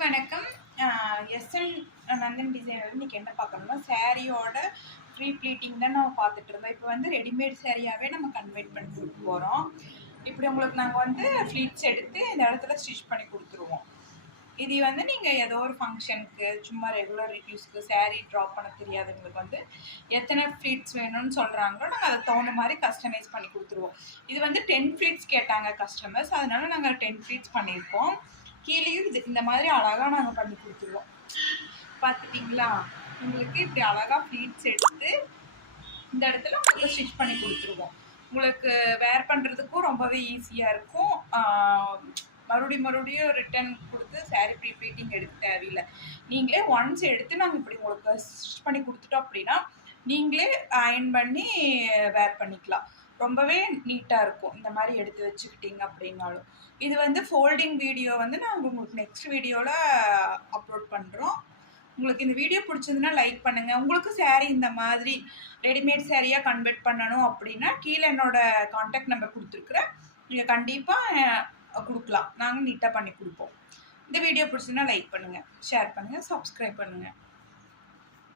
எல்லாருக்கும் வணக்கம். SL Nandan designer இன்னைக்கு என்ன பார்க்கணும்னா சாரியோட ஃப்ரீ ப்ளீட்டிங் தான் நம்ம பார்த்துட்டு இருந்தோம். இப்போ வந்து ரெடிமேட் சாரியாகவே நம்ம கன்வெர்ட் பண்ணி கொடுக்க போகிறோம். இப்படி உங்களுக்கு நாங்கள் வந்து ஃப்ளீட்ஸ் எடுத்து இந்த இடத்துல ஸ்டிச் பண்ணி கொடுத்துருவோம். இது வந்து நீங்கள் ஏதோ ஒரு ஃபங்க்ஷனுக்கு சும்மா ரெகுலர் யூஸ்க்கு சாரீ ட்ராப் பண்ண தெரியாதவங்களுக்கு வந்து எத்தனை ஃப்ளீட்ஸ் வேணும்னு சொல்கிறாங்களோ நாங்கள் அதை தகுந்த மாதிரி கஸ்டமைஸ் பண்ணி கொடுத்துருவோம். இது வந்து 10 ஃப்ளீட்ஸ் கேட்டாங்க கஸ்டமர்ஸ், அதனால நாங்கள் 10 ஃப்ளீட்ஸ் பண்ணியிருக்கோம். கீழேயும் இது இந்த மாதிரி அழகாக நாங்கள் பண்ணி கொடுத்துருவோம். பார்த்துட்டிங்களா? உங்களுக்கு இப்படி அழகாக ஃப்ளீட்ஸ் எடுத்து இந்த இடத்துல உங்களுக்கு ஸ்டிச் பண்ணி கொடுத்துருவோம். உங்களுக்கு வேர் பண்ணுறதுக்கும் ரொம்பவே ஈஸியாக இருக்கும். மறுபடியும் ரிட்டன் கொடுத்து சாரீ ப்ரீ ப்ளீட்டிங் எடுக்க தேவையில்லை. நீங்களே ஒன்ஸ் எடுத்து நாங்கள் இப்படி உங்களுக்கு ஸ்டிச் பண்ணி கொடுத்துட்டோம் அப்படின்னா நீங்களே அயர்ன் பண்ணி வேர் பண்ணிக்கலாம். ரொம்பவே நீட்டாக இருக்கும் இந்த மாதிரி எடுத்து வச்சுக்கிட்டிங்க அப்படின்னாலும். இது வந்து ஃபோல்டிங் வீடியோ வந்து நாங்கள் உங்களுக்கு நெக்ஸ்ட் வீடியோவில் அப்லோட் பண்ணுறோம். உங்களுக்கு இந்த வீடியோ பிடிச்சதுன்னா லைக் பண்ணுங்கள். உங்களுக்கு சாரீ இந்த மாதிரி ரெடிமேட் சாரியாக கன்வெர்ட் பண்ணணும் அப்படின்னா கீழே என்னோடய கான்டாக்ட் நம்பர் கொடுத்துருக்குறேன். நீங்கள் கண்டிப்பாக கொடுக்கலாம். நாங்கள் நீட்டாக பண்ணி கொடுப்போம். இந்த வீடியோ பிடிச்சதுன்னா லைக் பண்ணுங்கள், ஷேர் பண்ணுங்கள், சப்ஸ்கிரைப் பண்ணுங்கள்.